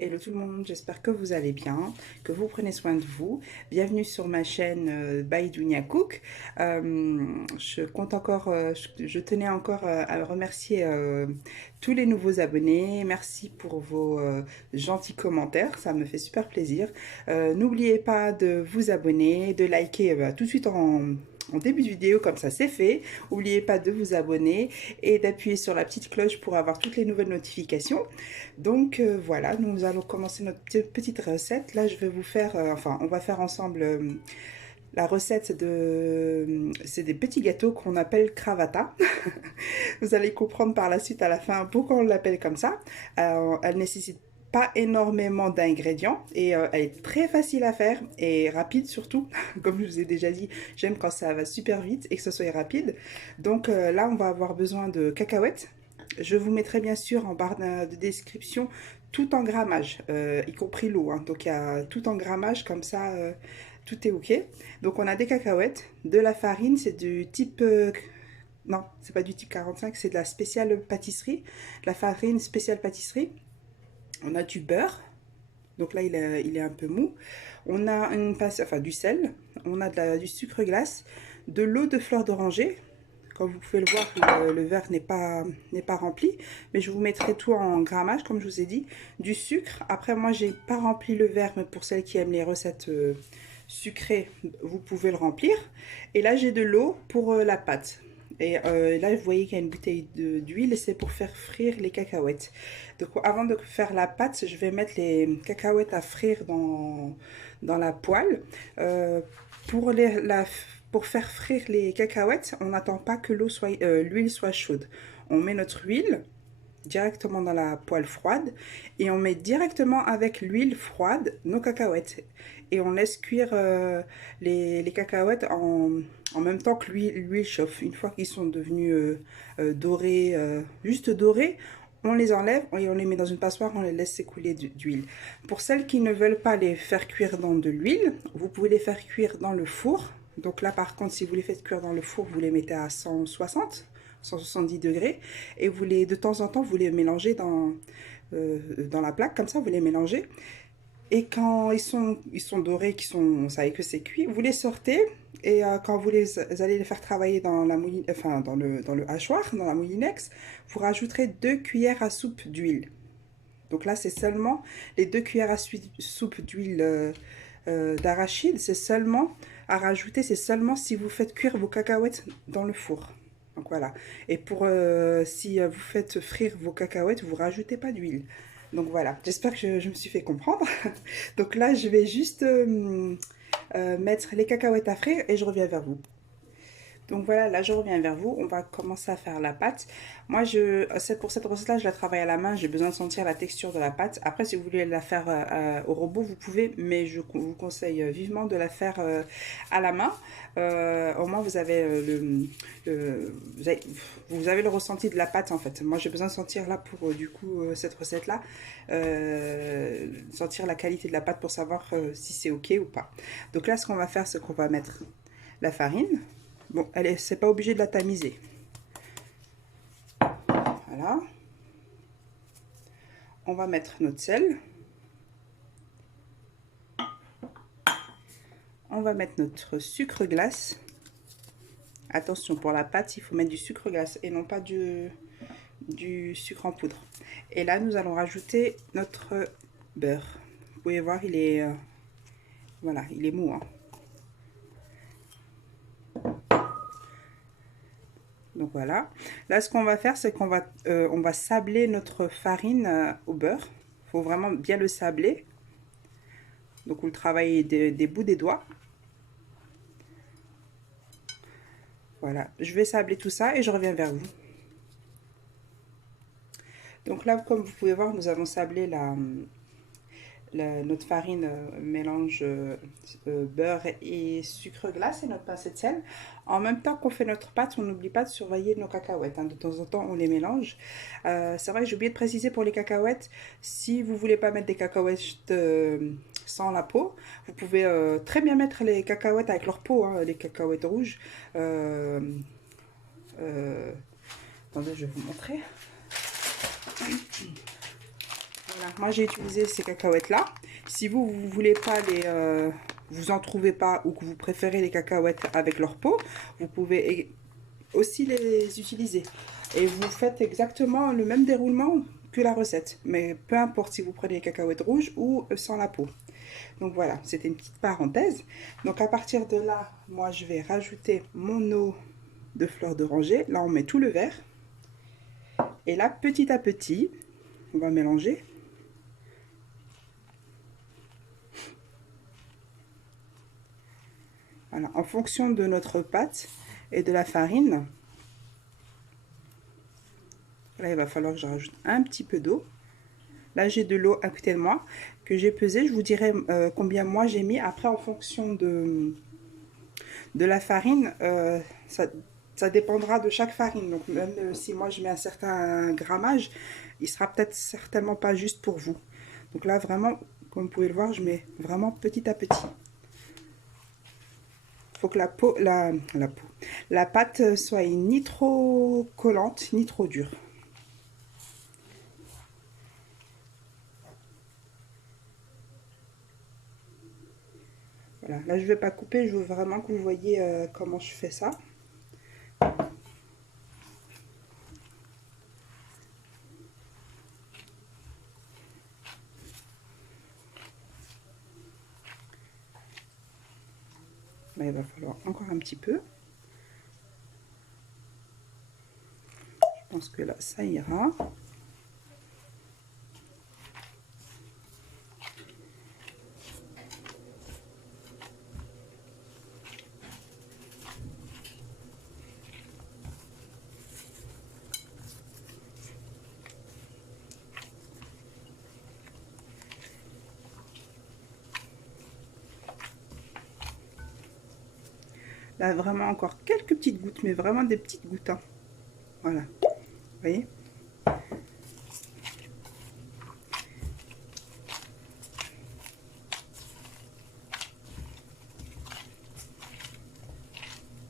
Hello tout le monde, j'espère que vous allez bien, que vous prenez soin de vous. Bienvenue sur ma chaîne by Dunia Cook. Je tenais encore à remercier tous les nouveaux abonnés. Merci pour vos gentils commentaires, ça me fait super plaisir. N'oubliez pas de vous abonner, de liker tout de suite en début de vidéo, comme ça c'est fait. N'oubliez pas de vous abonner et d'appuyer sur la petite cloche pour avoir toutes les nouvelles notifications. Donc voilà, nous allons commencer notre petite recette. Là, je vais vous faire, on va faire ensemble la recette c'est des petits gâteaux qu'on appelle cravata. Vous allez comprendre par la suite à la fin pourquoi on l'appelle comme ça. Elle nécessite pas énormément d'ingrédients et elle est très facile à faire et rapide surtout. Comme je vous ai déjà dit, j'aime quand ça va super vite et que ce soit rapide. Donc là, on va avoir besoin de cacahuètes. Je vous mettrai bien sûr en barre de description tout en grammage, y compris l'eau. Hein. Donc il y a tout en grammage, comme ça tout est ok. Donc on a des cacahuètes, de la farine, c'est du type... non, c'est pas du type 45, c'est de la spéciale pâtisserie, de la farine spéciale pâtisserie. On a du beurre, donc là il est un peu mou. On a du sel, on a du sucre glace, de l'eau de fleur d'oranger. Comme vous pouvez le voir, le verre n'est pas rempli, mais je vous mettrai tout en grammage, comme je vous ai dit. Du sucre, après moi j'ai pas rempli le verre, mais pour celles qui aiment les recettes sucrées, vous pouvez le remplir. Et là j'ai de l'eau pour la pâte. Et là vous voyez qu'il y a une bouteille d'huile et c'est pour faire frire les cacahuètes. Donc avant de faire la pâte, je vais mettre les cacahuètes à frire dans la poêle. Pour pour faire frire les cacahuètes, on n'attend pas que l'huile soit chaude. On met notre huile directement dans la poêle froide et on met directement avec l'huile froide nos cacahuètes. Et on laisse cuire les cacahuètes en même temps que l'huile chauffe. Une fois qu'ils sont devenus dorés, juste dorés, on les enlève et on les met dans une passoire, on les laisse s'écouler d'huile. Pour celles qui ne veulent pas les faire cuire dans de l'huile, vous pouvez les faire cuire dans le four. Donc là par contre, si vous les faites cuire dans le four, vous les mettez à 170 degrés et de temps en temps, vous les mélangez dans la plaque, comme ça, vous les mélangez. Et quand ils sont dorés, vous savez que c'est cuit, vous les sortez et quand vous allez les faire travailler dans la mouline, enfin dans le hachoir, dans la moulinex, vous rajouterez 2 cuillères à soupe d'huile. Donc là, c'est seulement les 2 cuillères à soupe d'huile d'arachide, c'est seulement à rajouter, c'est seulement si vous faites cuire vos cacahuètes dans le four. Donc voilà. Et si vous faites frire vos cacahuètes, vous rajoutez pas d'huile. Donc voilà, j'espère que je me suis fait comprendre. Donc là, je vais juste mettre les cacahuètes à frire et je reviens vers vous. Donc voilà, là je reviens vers vous, on va commencer à faire la pâte. Moi, pour cette recette-là, je la travaille à la main, j'ai besoin de sentir la texture de la pâte. Après, si vous voulez la faire au robot, vous pouvez, mais je vous conseille vivement de la faire à la main. Au moins, vous avez, vous avez le ressenti de la pâte en fait. Moi, j'ai besoin de sentir là pour du coup cette recette-là, sentir la qualité de la pâte pour savoir si c'est ok ou pas. Donc là, ce qu'on va faire, c'est qu'on va mettre la farine. Bon, c'est pas obligé de la tamiser. Voilà. On va mettre notre sel. On va mettre notre sucre glace. Attention, pour la pâte, il faut mettre du sucre glace et non pas du sucre en poudre. Et là, nous allons rajouter notre beurre. Vous pouvez voir, voilà, il est mou. Hein. Donc voilà. Là, ce qu'on va faire, c'est on va sabler notre farine au beurre. Il faut vraiment bien le sabler. Donc vous le travaillez des bouts des doigts. Voilà. Je vais sabler tout ça et je reviens vers vous. Donc là, comme vous pouvez voir, nous avons sablé notre farine mélange beurre et sucre glace et notre pincée de sel. En même temps qu'on fait notre pâte, on n'oublie pas de surveiller nos cacahuètes. Hein. De temps en temps, on les mélange. C'est vrai que j'ai oublié de préciser pour les cacahuètes, si vous voulez pas mettre des cacahuètes sans la peau, vous pouvez très bien mettre les cacahuètes avec leur peau, hein, les cacahuètes rouges. Attendez, je vais vous montrer. Voilà, moi j'ai utilisé ces cacahuètes là. Si vous ne voulez pas vous en trouvez pas ou que vous préférez les cacahuètes avec leur peau, vous pouvez aussi les utiliser. Et vous faites exactement le même déroulement que la recette. Mais peu importe si vous prenez les cacahuètes rouges ou sans la peau. Donc voilà, c'était une petite parenthèse. Donc à partir de là, moi je vais rajouter mon eau de fleur d'oranger. Là on met tout le verre. Et là petit à petit, on va mélanger. Voilà, en fonction de notre pâte et de la farine. Là, il va falloir que je rajoute un petit peu d'eau. Là, j'ai de l'eau à côté de moi que j'ai pesé. Je vous dirai combien moi j'ai mis. Après, en fonction de la farine, ça dépendra de chaque farine. Donc, même si moi je mets un certain grammage, il sera peut-être certainement pas juste pour vous. Donc là, vraiment, comme vous pouvez le voir, je mets vraiment petit à petit. Faut que la pâte soit ni trop collante ni trop dure. Voilà, là je vais pas couper, je veux vraiment que vous voyez comment je fais ça. Là, il va falloir encore un petit peu. Je pense que là ça ira. Là, vraiment encore quelques petites gouttes, mais vraiment des petites gouttes. Hein. Voilà. Vous voyez?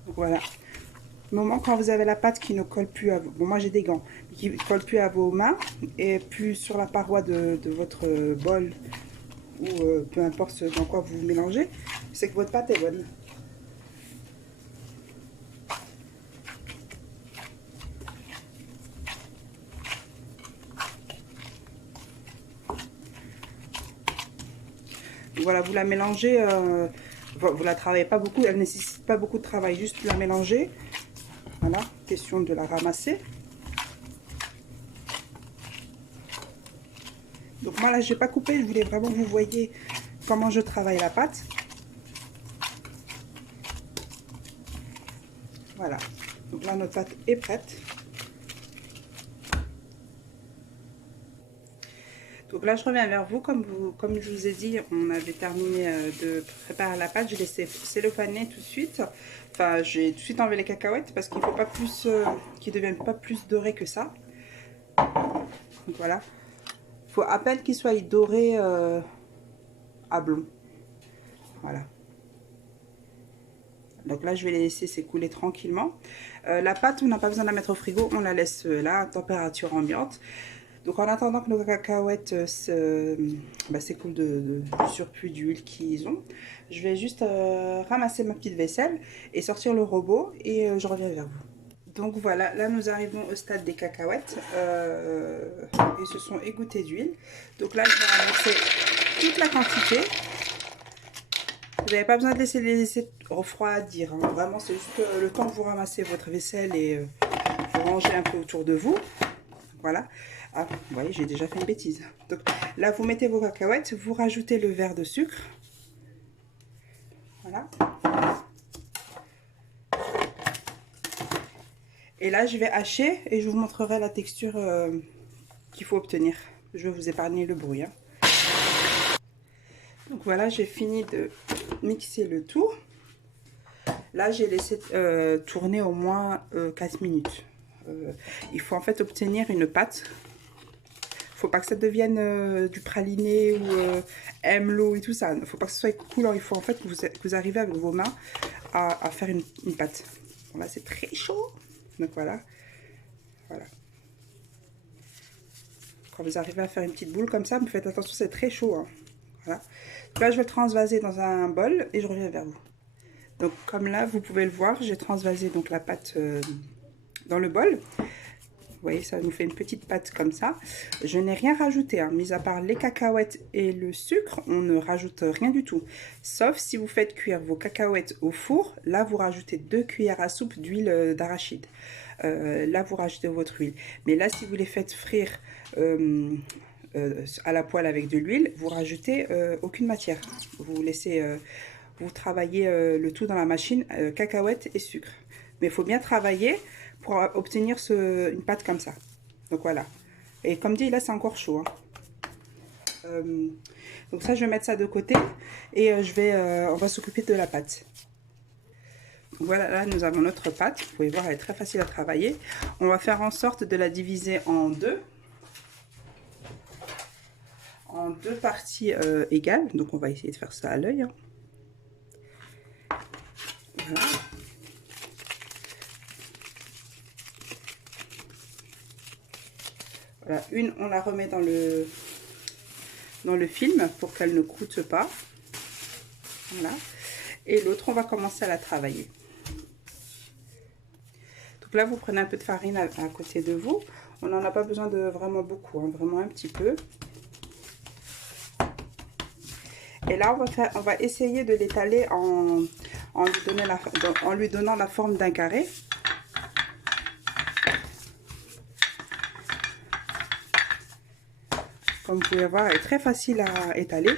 Donc, voilà. Au moment quand vous avez la pâte qui ne colle plus à vous. Bon, moi j'ai des gants. Qui ne colle plus à vos mains et plus sur la paroi de votre bol ou peu importe dans quoi vous mélangez, c'est que votre pâte est bonne. Voilà, vous la mélangez, vous la travaillez pas beaucoup, elle nécessite pas beaucoup de travail, juste la mélanger. Voilà, question de la ramasser. Donc moi là, je n'ai pas coupé, je voulais vraiment que vous voyez comment je travaille la pâte. Voilà, donc là notre pâte est prête. Donc là, je reviens vers vous. Comme je vous ai dit, on avait terminé de préparer la pâte. J'ai laissé cellophane tout de suite. Enfin, j'ai tout de suite enlevé les cacahuètes parce qu'il ne faut pas plus qu'ils ne deviennent pas plus dorés que ça. Donc voilà. Il faut à peine qu'ils soient dorés à blond. Voilà. Donc là, je vais les laisser s'écouler tranquillement. La pâte, on n'a pas besoin de la mettre au frigo. On la laisse là à température ambiante. Donc en attendant que nos cacahuètes s'écoulent du surplus d'huile qu'ils ont, je vais juste ramasser ma petite vaisselle et sortir le robot et je reviens vers vous. Donc voilà, là nous arrivons au stade des cacahuètes. Ils se sont égouttés d'huile. Donc là je vais ramasser toute la quantité. Vous n'avez pas besoin de les laisser refroidir. Hein. Vraiment c'est juste le temps que vous ramassez votre vaisselle et vous rangez un peu autour de vous. Voilà. Ah, vous voyez, j'ai déjà fait une bêtise. Donc là, vous mettez vos cacahuètes, vous rajoutez le verre de sucre. Voilà. Et là, je vais hacher et je vous montrerai la texture qu'il faut obtenir. Je vais vous épargner le bruit. Hein. Donc voilà, j'ai fini de mixer le tout. Là, j'ai laissé tourner au moins 4 minutes. Il faut en fait obtenir une pâte. Faut pas que ça devienne du praliné ou MLO et tout ça. Il faut pas que ce soit coulant. Il faut en fait que vous arrivez avec vos mains à faire une pâte. Bon, là, c'est très chaud. Donc voilà. Voilà. Quand vous arrivez à faire une petite boule comme ça, vous faites attention, c'est très chaud. Hein. Voilà. Donc là, je vais le transvaser dans un bol et je reviens vers vous. Donc comme là, vous pouvez le voir, j'ai transvasé donc la pâte dans le bol. Vous voyez, ça nous fait une petite pâte comme ça. Je n'ai rien rajouté, hein. Mis à part les cacahuètes et le sucre, on ne rajoute rien du tout. Sauf si vous faites cuire vos cacahuètes au four, là vous rajoutez 2 cuillères à soupe d'huile d'arachide. Là vous rajoutez votre huile. Mais là, si vous les faites frire à la poêle avec de l'huile, vous rajoutez aucune matière. Vous laissez, vous travaillez le tout dans la machine, cacahuètes et sucre. Mais il faut bien travailler pour obtenir une pâte comme ça. Donc voilà. Et comme dit, là c'est encore chaud. Hein. Donc ça, je vais mettre ça de côté et on va s'occuper de la pâte. Voilà, là nous avons notre pâte. Vous pouvez voir, elle est très facile à travailler. On va faire en sorte de la diviser en deux parties égales. Donc on va essayer de faire ça à l'œil. Hein. Voilà. Voilà, une, on la remet dans le film pour qu'elle ne croûte pas. Voilà. Et l'autre, on va commencer à la travailler. Donc là, vous prenez un peu de farine à côté de vous. On n'en a pas besoin de vraiment beaucoup, hein, vraiment un petit peu. Et là, on va essayer de l'étaler en lui donnant la forme d'un carré. Comme vous pouvez voir, elle est très facile à étaler.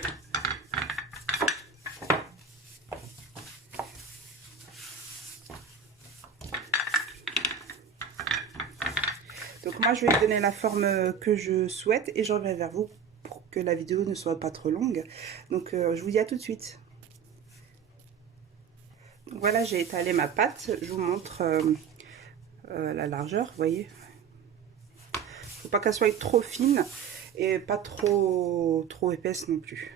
Donc moi, je vais lui donner la forme que je souhaite et je reviens vers vous pour que la vidéo ne soit pas trop longue. Donc je vous dis à tout de suite. Donc, voilà, j'ai étalé ma pâte. Je vous montre la largeur, vous voyez. Il ne faut pas qu'elle soit trop fine et pas trop épaisse non plus.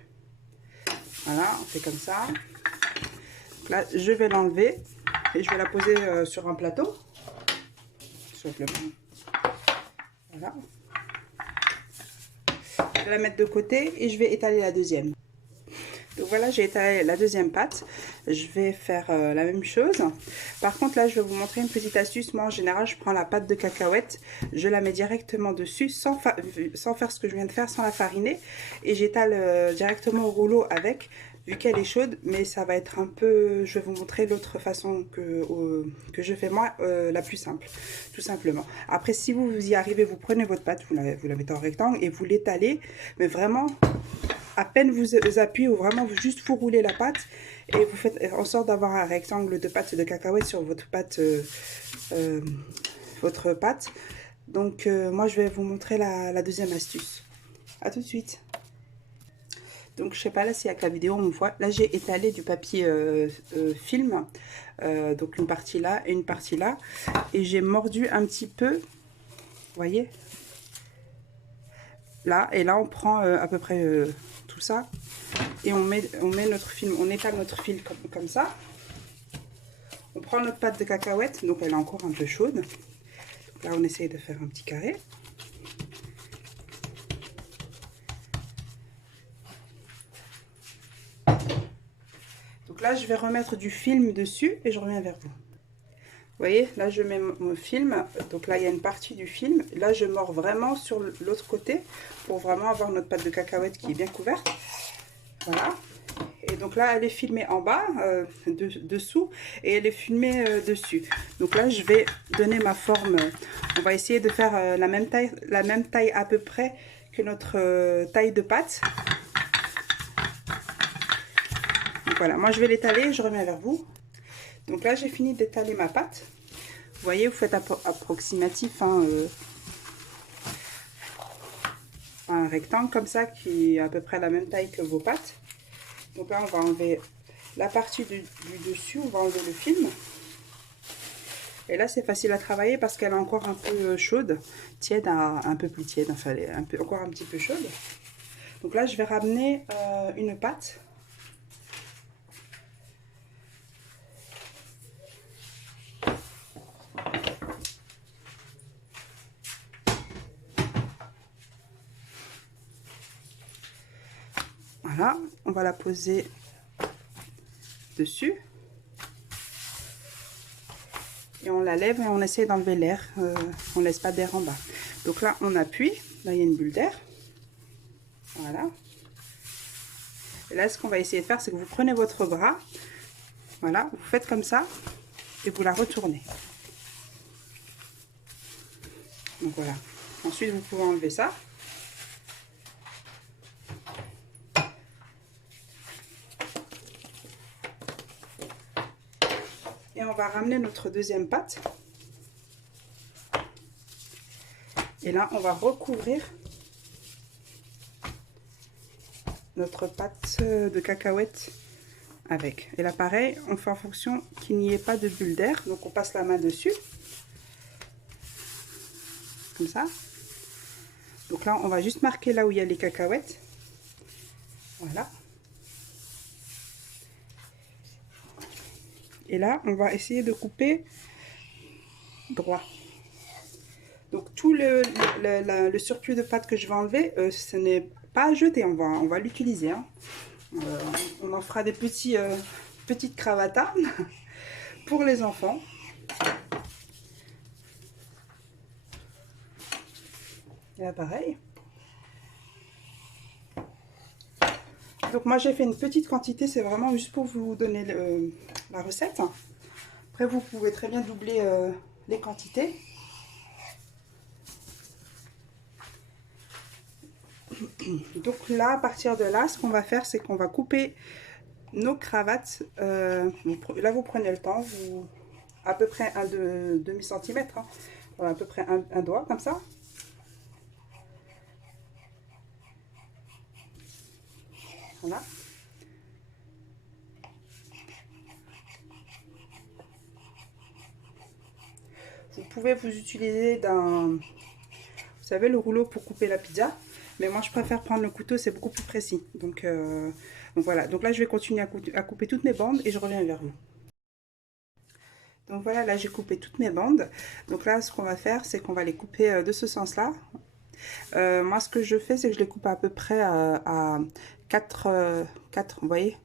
Voilà, on fait comme ça. Donc là, je vais l'enlever et je vais la poser sur un plateau. Simplement. Voilà. Je vais la mettre de côté et je vais étaler la deuxième. Donc voilà, j'ai étalé la deuxième pâte. Je vais faire la même chose. Par contre, là, je vais vous montrer une petite astuce. Moi, en général, je prends la pâte de cacahuète, je la mets directement dessus sans faire ce que je viens de faire, sans la fariner. Et j'étale directement au rouleau avec, vu qu'elle est chaude. Mais ça va être un peu... Je vais vous montrer l'autre façon que je fais moi, la plus simple, tout simplement. Après, si vous y arrivez, vous prenez votre pâte, vous la mettez en rectangle et vous l'étalez. Mais vraiment... à peine vous appuyez ou vraiment juste vous roulez la pâte et vous faites en sorte d'avoir un rectangle de pâte de cacahuète sur votre pâte. Donc moi je vais vous montrer la deuxième astuce. À tout de suite. Donc je sais pas là si avec la vidéo on me voit. Là j'ai étalé du papier film. Donc une partie là et une partie là. Et j'ai mordu un petit peu. Vous voyez? Là, et là on prend à peu près tout ça et on met notre film, on étale notre fil comme ça. On prend notre pâte de cacahuète, donc elle est encore un peu chaude. Donc là on essaye de faire un petit carré. Donc là je vais remettre du film dessus et je reviens vers vous. Vous voyez, là je mets mon film, donc là il y a une partie du film, là je mords vraiment sur l'autre côté pour vraiment avoir notre pâte de cacahuète qui est bien couverte. Voilà, et donc là elle est filmée en bas, dessous, et elle est filmée dessus. Donc là je vais donner ma forme, on va essayer de faire la même taille à peu près que notre taille de pâte. Donc voilà, moi je vais l'étaler, je reviens vers vous. Donc là j'ai fini d'étaler ma pâte. Vous voyez, vous faites approximatif, hein, un rectangle comme ça qui est à peu près la même taille que vos pâtes. Donc là on va enlever la partie du dessus, on va enlever le film. Et là c'est facile à travailler parce qu'elle est encore un peu chaude, tiède, un peu plus tiède, enfin elle est encore un petit peu chaude. Donc là je vais ramener une pâte. Voilà, on va la poser dessus. Et on la lève et on essaie d'enlever l'air. On laisse pas d'air en bas. Donc là, on appuie. Là, il y a une bulle d'air. Voilà. Et là, ce qu'on va essayer de faire, c'est que vous prenez votre bras. Voilà, vous faites comme ça. Et vous la retournez. Donc voilà. Ensuite, vous pouvez enlever ça. Et on va ramener notre deuxième patte. Et là, on va recouvrir notre pâte de cacahuètes avec. Et là, pareil, on fait en fonction qu'il n'y ait pas de bulle d'air. Donc, on passe la main dessus. Comme ça. Donc là, on va juste marquer là où il y a les cacahuètes. Voilà. Et là, on va essayer de couper droit. Donc, tout le surplus de pâte que je vais enlever, ce n'est pas à jeter, on va l'utiliser. Hein. On en fera des petites cravatas pour les enfants. Et là, pareil. Donc, moi, j'ai fait une petite quantité, c'est vraiment juste pour vous donner la recette. Après, vous pouvez très bien doubler les quantités. Donc là, à partir de là, ce qu'on va faire, c'est qu'on va couper nos cravates. Là, vous prenez le temps, à peu près un demi-centimètre, hein. Voilà, à peu près un doigt, comme ça. Voilà. Vous pouvez vous utiliser vous savez, le rouleau pour couper la pizza. Mais moi, je préfère prendre le couteau, c'est beaucoup plus précis. Donc voilà. Donc là, je vais continuer à couper toutes mes bandes et je reviens vers vous. Donc voilà, là, j'ai coupé toutes mes bandes. Donc là, ce qu'on va faire, c'est qu'on va les couper de ce sens-là. Moi, ce que je fais, c'est que je les coupe à peu près à 4, vous voyez,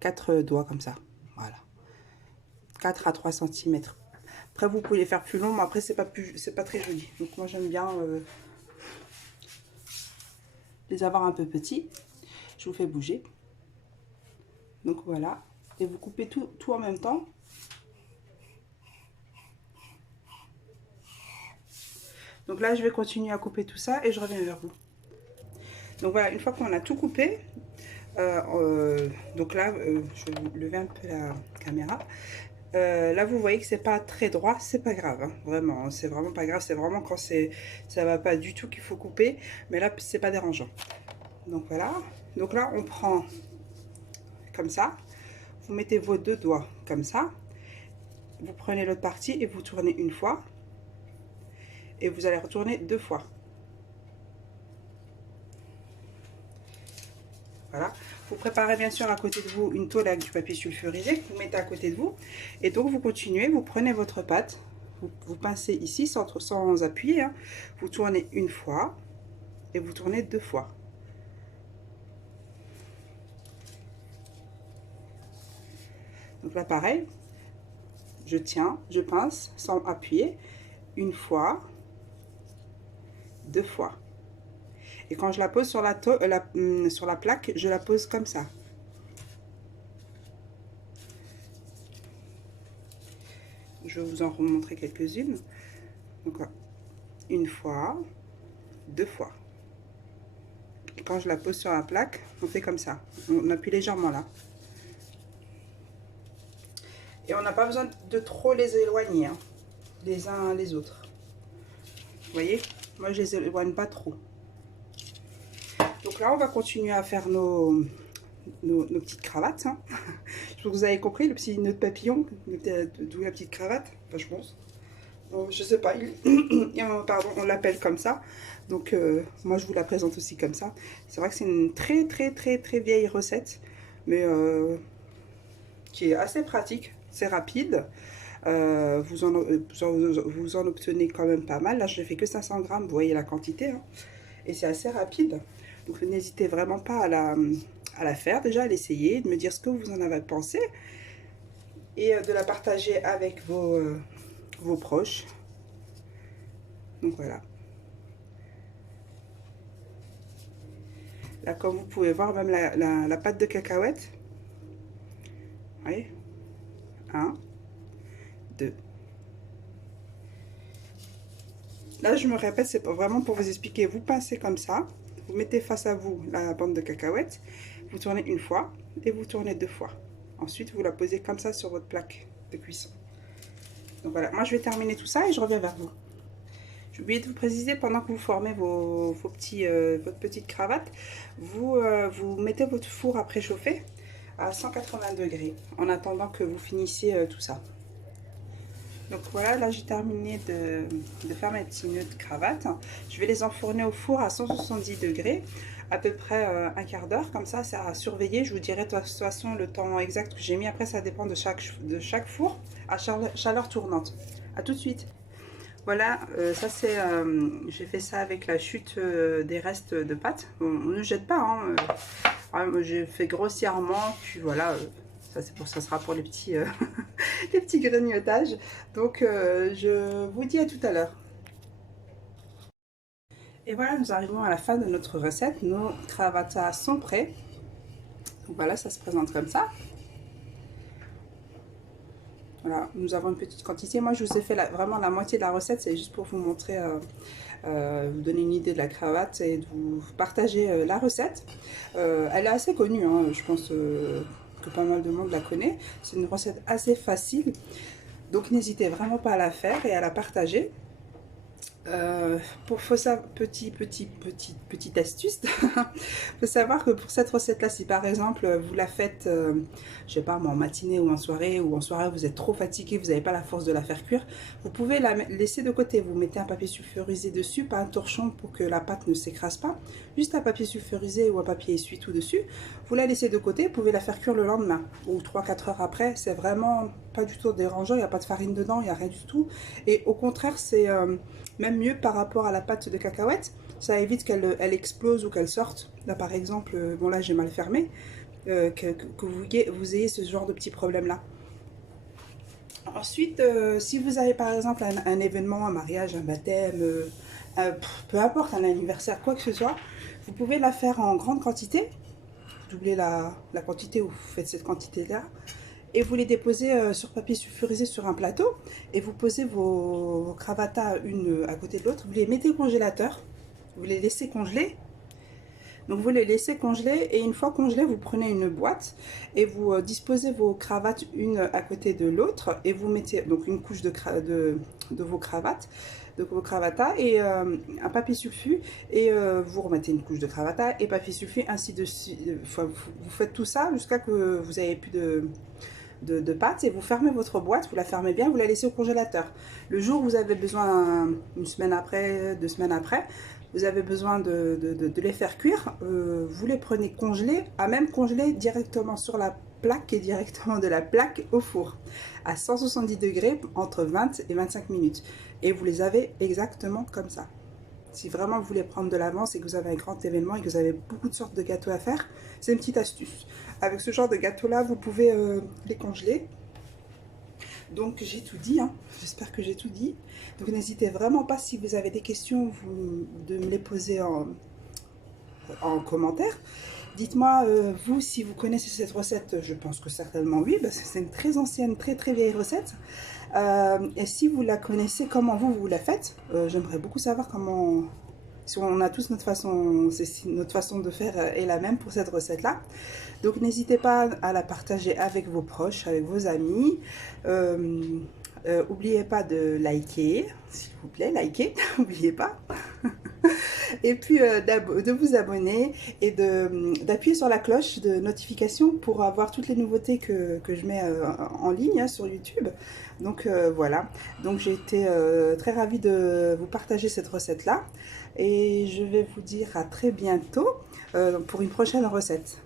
4 doigts comme ça. Voilà. 4 à 3 cm. Après, vous pouvez les faire plus longs, mais après, c'est pas très joli. Donc moi, j'aime bien les avoir un peu petits. Je vous fais bouger. Donc voilà. Et vous coupez tout en même temps. Donc là, je vais continuer à couper tout ça et je reviens vers vous. Donc voilà, une fois qu'on a tout coupé, donc là, je vais lever un peu la caméra. Là, vous voyez que c'est pas très droit, c'est pas grave, hein, vraiment, c'est vraiment pas grave. C'est vraiment quand ça va pas du tout qu'il faut couper, mais là, c'est pas dérangeant. Donc voilà. Donc là, on prend comme ça. Vous mettez vos 2 doigts comme ça. Vous prenez l'autre partie et vous tournez une fois. Et vous allez retourner 2 fois. Voilà. Vous préparez bien sûr à côté de vous une tôle avec du papier sulfurisé que vous mettez à côté de vous. Et donc vous continuez, vous prenez votre pâte, vous pincez ici sans appuyer. Hein. Vous tournez une fois et vous tournez 2 fois. Donc là pareil, je tiens, je pince sans appuyer, une fois, 2 fois. Et quand je la pose sur sur la plaque, je la pose comme ça. Je vais vous en remontrer quelques-unes. Donc, une fois, 2 fois. Et quand je la pose sur la plaque, on fait comme ça. On appuie légèrement là. Et on n'a pas besoin de trop les éloigner, hein, les uns les autres. Vous voyez? Moi, je les éloigne pas trop. Donc là, on va continuer à faire nos petites cravates. Hein. Je pense que vous avez compris, le petit nœud de papillon, d'où la petite cravate, enfin, je pense. Bon, je sais pas, pardon, on l'appelle comme ça. Donc moi, je vous la présente aussi comme ça. C'est vrai que c'est une très vieille recette, mais qui est assez pratique. C'est rapide. Vous en obtenez quand même pas mal. Là, je n'ai fait que 500 grammes, vous voyez la quantité. Hein. Et c'est assez rapide. Donc n'hésitez vraiment pas à la faire, déjà à l'essayer, de me dire ce que vous en avez pensé et de la partager avec vos proches. Donc voilà. Là, comme vous pouvez voir, même la pâte de cacahuète. Oui. 1, 2. Là, je me répète, c'est vraiment pour vous expliquer. Vous pincez comme ça. Vous mettez face à vous la bande de cacahuètes. Vous tournez une fois et vous tournez 2 fois. Ensuite, vous la posez comme ça sur votre plaque de cuisson. Donc voilà, moi je vais terminer tout ça et je reviens vers vous. J'ai oublié de vous préciser, pendant que vous formez votre petite cravate, vous mettez votre four à préchauffer à 180 degrés en attendant que vous finissiez tout ça. Donc voilà, là j'ai terminé de faire mes petits nœuds de cravate. Je vais les enfourner au four à 170 degrés, à peu près un quart d'heure. Comme ça, c'est à surveiller. Je vous dirai de toute façon le temps exact que j'ai mis. Après, ça dépend de chaque four à chaleur tournante. A tout de suite. Voilà, ça c'est, j'ai fait ça avec la chute des restes de pâte. Bon, on ne jette pas, hein, j'ai fait grossièrement, puis voilà, ça sera pour les petits, les petits grignotages. Donc je vous dis à tout à l'heure. Et voilà, nous arrivons à la fin de notre recette. Nos cravatas sont prêts. Donc voilà, ça se présente comme ça. Voilà, nous avons une petite quantité. Moi, je vous ai fait vraiment la moitié de la recette. C'est juste pour vous montrer, vous donner une idée de la cravate et de vous partager la recette. Elle est assez connue, hein, je pense que pas mal de monde la connaît. C'est une recette assez facile. Donc, n'hésitez vraiment pas à la faire et à la partager. Pour ça, petite astuce, faut savoir que pour cette recette là, si par exemple vous la faites, je sais pas moi, en matinée ou en soirée vous êtes trop fatigué, vous n'avez pas la force de la faire cuire, vous pouvez la laisser de côté. Vous mettez un papier sulfurisé dessus, pas un torchon pour que la pâte ne s'écrase pas, juste un papier sulfurisé ou un papier essuie-tout dessus. Vous la laissez de côté, vous pouvez la faire cuire le lendemain ou 3-4 heures après. C'est vraiment pas du tout dérangeant, il n'y a pas de farine dedans, il n'y a rien du tout. Et au contraire, c'est même mieux par rapport à la pâte de cacahuètes. Ça évite qu'elle explose ou qu'elle sorte. Là par exemple, bon là j'ai mal fermé, que vous ayez ce genre de petits problèmes là. Ensuite, si vous avez par exemple un événement, un mariage, un baptême, peu importe, un anniversaire, quoi que ce soit, vous pouvez la faire en grande quantité. Doublez la quantité où vous faites cette quantité là. Et vous les déposez sur papier sulfurisé sur un plateau. Et vous posez vos cravatas une à côté de l'autre. Vous les mettez au congélateur. Vous les laissez congeler. Donc vous les laissez congeler et une fois congelés, vous prenez une boîte et vous disposez vos cravates une à côté de l'autre et vous mettez donc une couche de vos cravates, de vos cravatas et un papier sulfu et vous remettez une couche de cravata et papier sulfu, ainsi de suite. Vous faites tout ça jusqu'à que vous n'ayez plus de pâte et vous fermez votre boîte, vous la fermez bien, vous la laissez au congélateur. Le jour où vous avez besoin, une semaine après, 2 semaines après, vous avez besoin de les faire cuire, vous les prenez congelés, à même congeler directement sur la plaque et directement de la plaque au four à 170 degrés entre 20 et 25 minutes. Et vous les avez exactement comme ça. Si vraiment vous voulez prendre de l'avance et que vous avez un grand événement et que vous avez beaucoup de sortes de gâteaux à faire, c'est une petite astuce. Avec ce genre de gâteau là, vous pouvez les congeler. Donc j'ai tout dit, hein. J'espère que j'ai tout dit. Donc n'hésitez vraiment pas, si vous avez des questions, de me les poser en commentaire. Dites-moi, vous, si vous connaissez cette recette. Je pense que certainement oui, parce que c'est une très ancienne, très vieille recette. Et si vous la connaissez, comment vous la faites. J'aimerais beaucoup savoir comment... Si on a tous notre façon de faire est la même pour cette recette-là. Donc n'hésitez pas à la partager avec vos proches, avec vos amis. N'oubliez pas de liker, s'il vous plaît, likez, n'oubliez pas. Et puis de vous abonner et d'appuyer sur la cloche de notification pour avoir toutes les nouveautés que je mets en ligne, hein, sur YouTube. Donc voilà, donc j'ai été très ravie de vous partager cette recette-là. Et je vais vous dire à très bientôt pour une prochaine recette.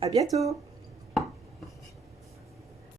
À bientôt!